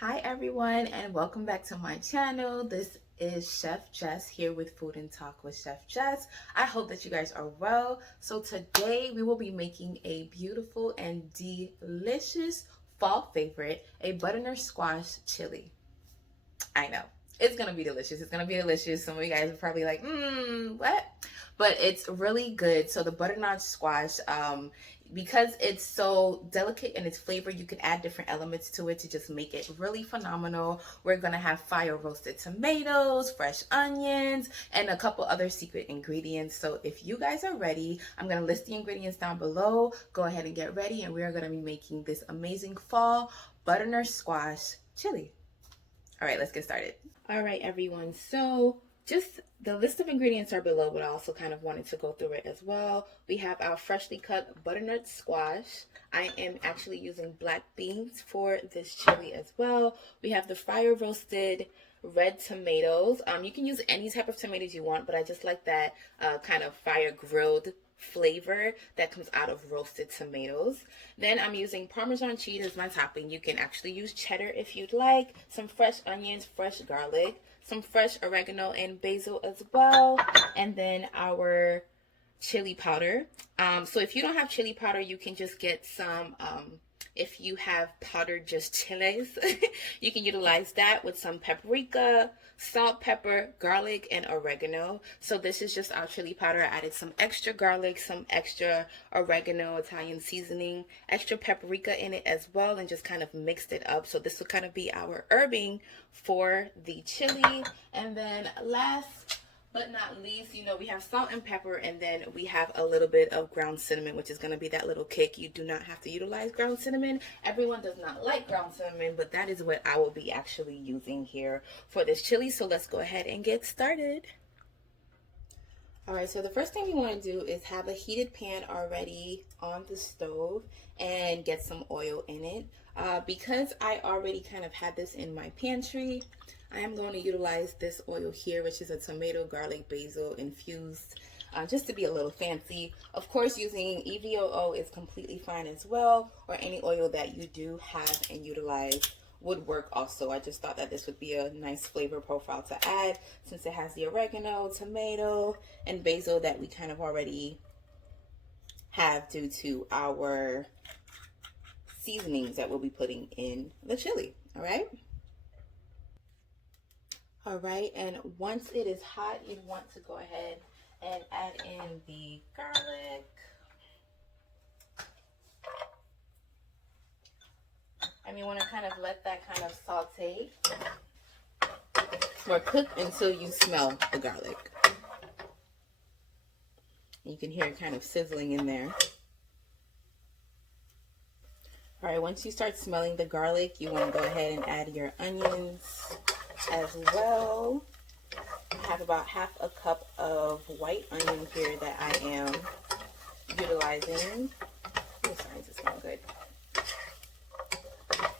Hi everyone and welcome back to my channel. This is Chef Jess here with Food and Talk with Chef Jess. I hope that you guys are well. So today we will be making a beautiful and delicious fall favorite, a butternut squash chili. I know. It's gonna be delicious. It's gonna be delicious. Some of you guys are probably like, what? But it's really good. So the butternut squash, because it's so delicate in its flavor, you can add different elements to it to just make it really phenomenal. We're gonna have fire roasted tomatoes, fresh onions, and a couple other secret ingredients. So if you guys are ready, I'm gonna list the ingredients down below. Go ahead and get ready, and we are gonna be making this amazing fall butternut squash chili. All right, let's get started. All right, everyone. So just the list of ingredients are below, but I also kind of wanted to go through it as well. We have our freshly cut butternut squash. I am actually using black beans for this chili as well. We have the fire roasted red tomatoes. You can use any type of tomatoes you want, but I just like that kind of fire grilled flavor that comes out of roasted tomatoes. Then I'm using Parmesan cheese as my topping. You can actually use cheddar if you'd like, some fresh onions, fresh garlic, some fresh oregano and basil as well, and then our chili powder. So if you don't have chili powder, you can just get some if you have powdered just chilies, you can utilize that with some paprika, salt, pepper, garlic, and oregano. So this is just our chili powder. I added some extra garlic, some extra oregano, Italian seasoning, extra paprika in it as well, and just kind of mixed it up. So this will kind of be our herbing for the chili. And then last but not least, we have salt and pepper, and then we have a little bit of ground cinnamon, which is going to be that little kick. You do not have to utilize ground cinnamon. Everyone does not like ground cinnamon, but that is what I will be actually using here for this chili. So let's go ahead and get started. All right, so the first thing we want to do is have a heated pan already on the stove and get some oil in it. Because I already kind of had this in my pantry, I am going to utilize this oil here, which is a tomato, garlic, basil infused, just to be a little fancy. Of course, using EVOO is completely fine as well, or any oil that you do have and utilize would work also. I just thought that this would be a nice flavor profile to add since it has the oregano, tomato, and basil that we kind of already have due to our seasonings that we'll be putting in the chili. All right, and once it is hot, you'd want to go ahead and add in the garlic. And you want to kind of let that kind of saute or cook until you smell the garlic. You can hear it kind of sizzling in there. All right, once you start smelling the garlic, you want to go ahead and add your onions as well. I have about half a cup of white onion here that I am utilizing. Oh, sorry, this smells good.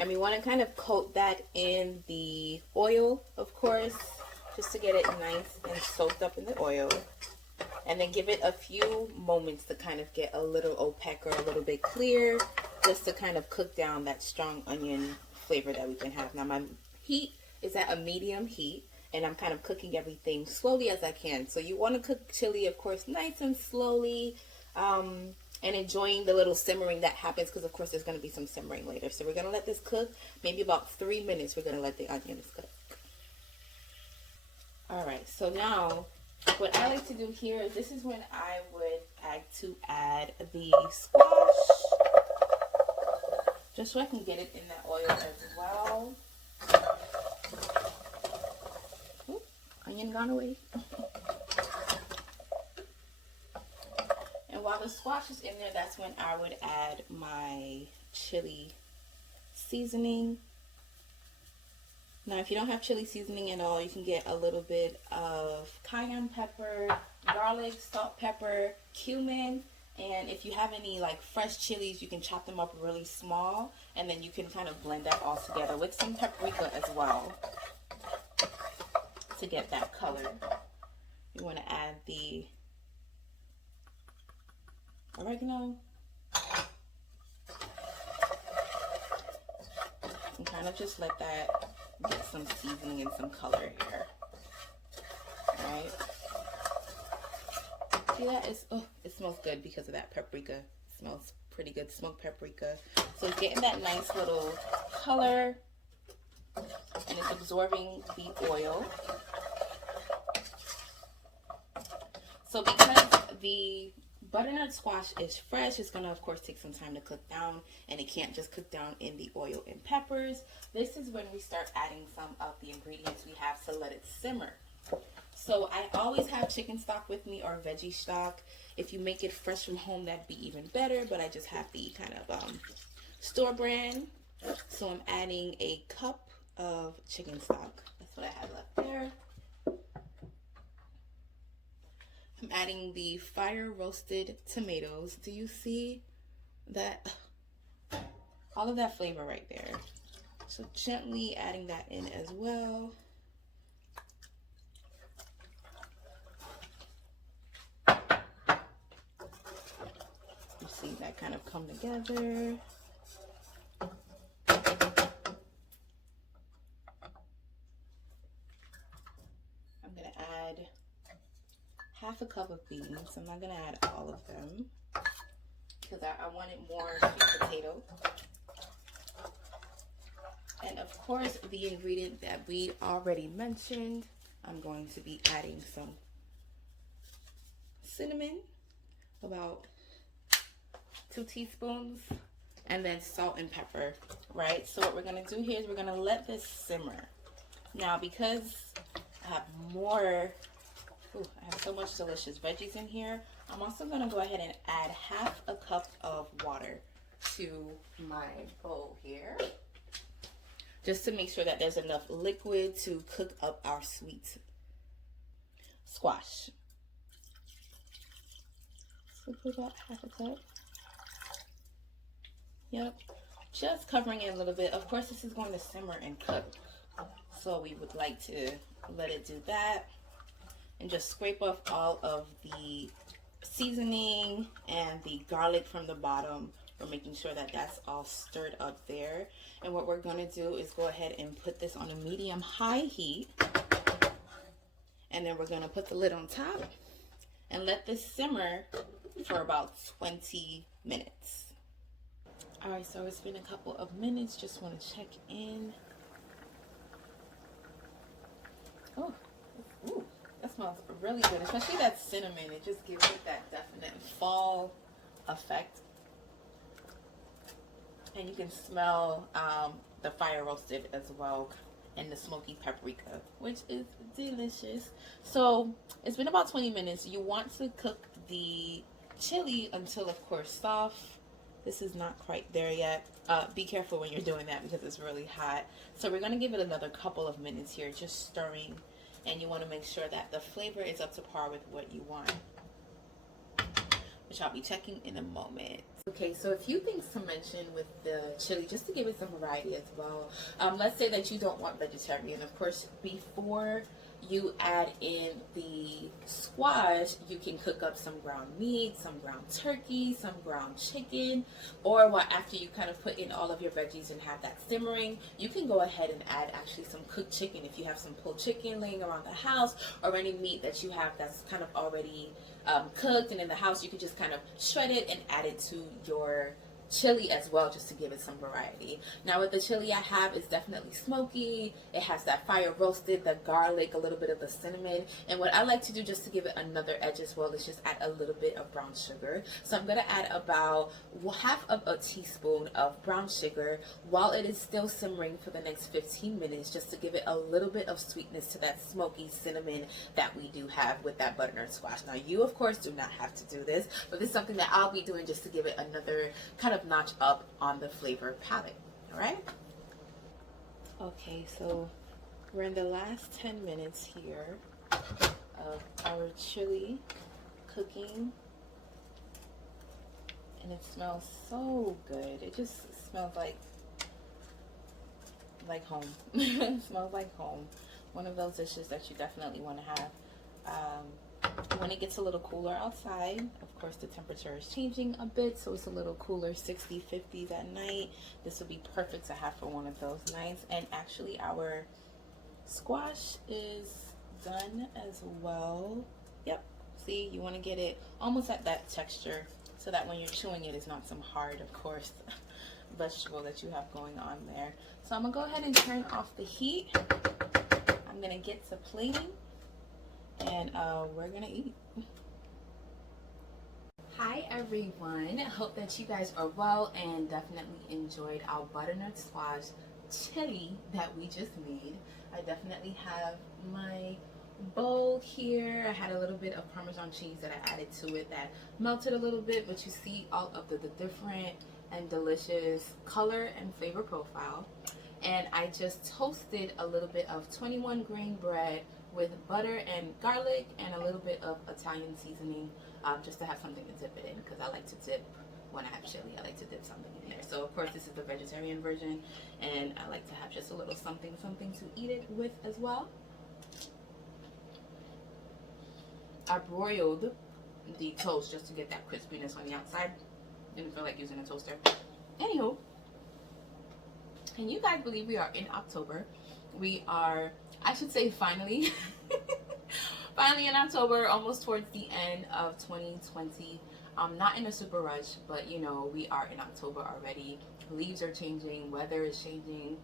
And we want to kind of coat that in the oil, of course, just to get it nice and soaked up in the oil. And then give it a few moments to kind of get a little opaque or a little bit clear, just to kind of cook down that strong onion flavor that we can have. Now my heat is at a medium heat, and I'm kind of cooking everything slowly as I can. So you want to cook chili, of course, nice and slowly, and enjoying the little simmering that happens, because of course there's going to be some simmering later. So we're going to let this cook maybe about 3 minutes. We're going to let the onions cook. All right, so now what I like to do here is this is when I would like to add the squash, just so I can get it in that oil as well. Ooh, onion gone away. And while the squash is in there, that's when I would add my chili seasoning. Now, if you don't have chili seasoning at all, you can get a little bit of cayenne pepper, garlic, salt, pepper, cumin, and if you have any like fresh chilies, you can chop them up really small, and then you can kind of blend that all together with some paprika as well to get that color. You want to add the oregano and kind kind of just let that get some seasoning and some color here. All right. See that? It smells good because of that paprika. It smells pretty good, smoked paprika. So it's getting that nice little color, and it's absorbing the oil. So because the butternut squash is fresh, it's gonna of course take some time to cook down, and it can't just cook down in the oil and peppers. This is when we start adding some of the ingredients we have to let it simmer. So I always have chicken stock with me or veggie stock. If you make it fresh from home, that'd be even better, but I just have the kind of store brand. So I'm adding a cup of chicken stock. That's what I have left there. I'm adding the fire roasted tomatoes. Do you see that? All of that flavor right there. So gently adding that in as well. You see that kind of come together. I'm gonna add half a cup of beans. I'm not gonna add all of them because I wanted more sweet potato. And of course, the ingredient that we already mentioned, I'm going to be adding some cinnamon, about 2 teaspoons, and then salt and pepper, right? So what we're gonna do here is we're gonna let this simmer. Now, because I have more, I have so much delicious veggies in here, I'm also gonna go ahead and add half a cup of water to my bowl here, just to make sure that there's enough liquid to cook up our sweet squash. So put about half a cup. Yep, just covering it a little bit. Of course, this is going to simmer and cook, so we would like to let it do that and just scrape off all of the seasoning and the garlic from the bottom. We're making sure that that's all stirred up there. And what we're going to do is go ahead and put this on a medium-high heat, and then we're going to put the lid on top and let this simmer for about 20 minutes. All right, so it's been a couple of minutes. Just want to check in. Oh, ooh, that smells really good, especially that cinnamon. It just gives it that definite fall effect. And you can smell the fire roasted as well, and the smoky paprika, which is delicious. So it's been about 20 minutes. You want to cook the chili until, of course, soft. This is not quite there yet. Be careful when you're doing that because it's really hot. So we're going to give it another couple of minutes here, just stirring. And you want to make sure that the flavor is up to par with what you want, which I'll be checking in a moment. Okay, so a few things to mention with the chili, just to give it some variety as well. Let's say that you don't want vegetarian. Of course, before you add in the squash, you can cook up some ground meat, some ground turkey, some ground chicken, or after you kind of put in all of your veggies and have that simmering, you can go ahead and add actually some cooked chicken. If you have some pulled chicken laying around the house, or any meat that you have that's kind of already cooked and in the house, you can just kind of shred it and add it to your chili as well, just to give it some variety. Now with the chili I have, it's definitely smoky. It has that fire roasted, the garlic, a little bit of the cinnamon, and what I like to do just to give it another edge as well is just add a little bit of brown sugar. So I'm going to add about half of a teaspoon of brown sugar while it is still simmering for the next 15 minutes, just to give it a little bit of sweetness to that smoky cinnamon that we do have with that butternut squash. Now you of course do not have to do this, but this is something that I'll be doing just to give it another kind of notch up on the flavor palette. All right. Okay, so we're in the last 10 minutes here of our chili cooking, and it smells so good. It just smells like home. It smells like home. One of those dishes that you definitely want to have when it gets a little cooler outside, of course the temperature is changing a bit, so it's a little cooler, 60s, 50s at night. This would be perfect to have for one of those nights. And actually our squash is done as well. Yep, see, you want to get it almost at that texture so that when you're chewing it, it's not some hard, of course, vegetable that you have going on there. So I'm gonna go ahead and turn off the heat. I'm gonna get to plating, and we're gonna eat. Hi everyone, hope that you guys are well and definitely enjoyed our butternut squash chili that we just made. I definitely have my bowl here. I had a little bit of Parmesan cheese that I added to it that melted a little bit, but you see all of the different and delicious color and flavor profile. And I just toasted a little bit of 21 grain bread with butter and garlic and a little bit of Italian seasoning, just to have something to dip it in, because I like to dip when I have chili. I like to dip something in there. So of course this is the vegetarian version, and I like to have just a little something to eat it with as well. I broiled the toast just to get that crispiness on the outside. Didn't feel like using a toaster. Anywho, can you guys believe we are in October? We are, I should say, finally finally in October, almost towards the end of 2020. Not in a super rush, but you know, we are in October already. Leaves are changing, weather is changing,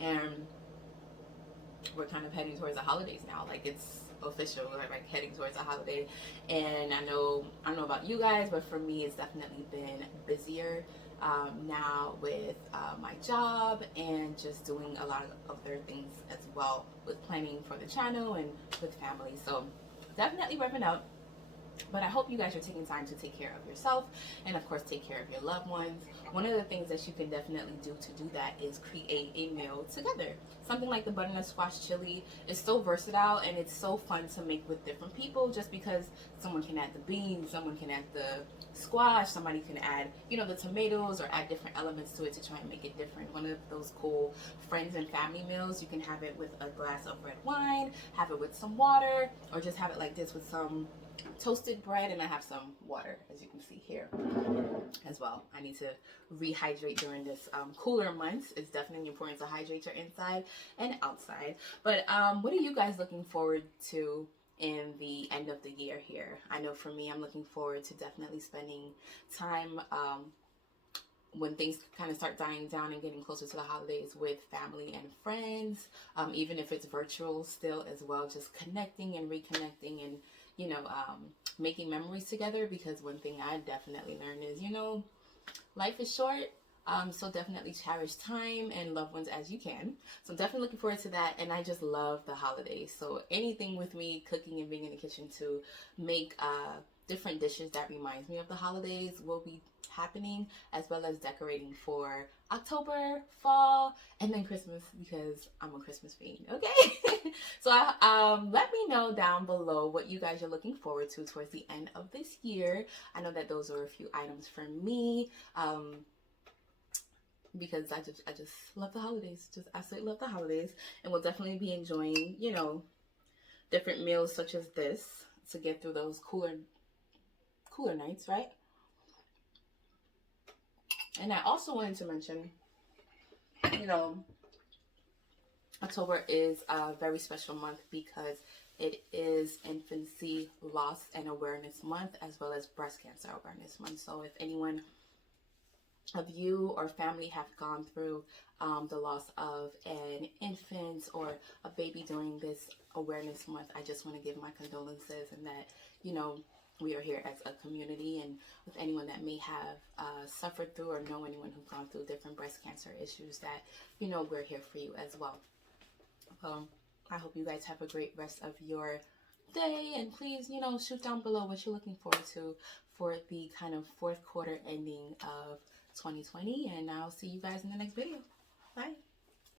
and we're kind of heading towards the holidays now. Like, it's official. We're like heading towards a holiday. And I don't know about you guys, but for me it's definitely been busier now with my job and just doing a lot of other things as well, with planning for the channel and with family. So definitely revving up. But I hope you guys are taking time to take care of yourself and of course take care of your loved ones. One of the things that you can definitely do to do that is create a meal together. Something like the butternut squash chili is so versatile, and it's so fun to make with different people, just because someone can add the beans, someone can add the squash, somebody can add, you know, the tomatoes, or add different elements to it to try and make it different. One of those cool friends and family meals. You can have it with a glass of red wine, have it with some water, or just have it like this with some toasted bread. And I have some water, as you can see here as well. I need to rehydrate during this cooler months. It's definitely important to hydrate your inside and outside. But what are you guys looking forward to in the end of the year here? I know for me, I'm looking forward to definitely spending time when things kind of start dying down and getting closer to the holidays with family and friends, even if it's virtual still as well, just connecting and reconnecting and, you know, making memories together. Because one thing I definitely learned is, you know, life is short. So definitely cherish time and loved ones as you can. So I'm definitely looking forward to that. And I just love the holidays. So anything with me cooking and being in the kitchen to make different dishes that reminds me of the holidays will be happening, as well as decorating for October, fall, and then Christmas, because I'm a Christmas fiend. Okay. So let me know down below what you guys are looking forward to towards the end of this year. I know that those are a few items for me, because I just love the holidays. Just absolutely love the holidays. And we'll definitely be enjoying, you know, different meals such as this to get through those cooler nights, right? And I also wanted to mention, you know, October is a very special month because it is Infancy Loss and Awareness Month, as well as Breast Cancer Awareness Month. So if anyone of you or family have gone through the loss of an infant or a baby during this awareness month, I just want to give my condolences, and that, you know, we are here as a community. And with anyone that may have suffered through or know anyone who's gone through different breast cancer issues, that, you know, we're here for you as well. I hope you guys have a great rest of your day, and please, you know, shoot down below what you're looking forward to for the kind of fourth quarter ending of 2020, and I'll see you guys in the next video. Bye.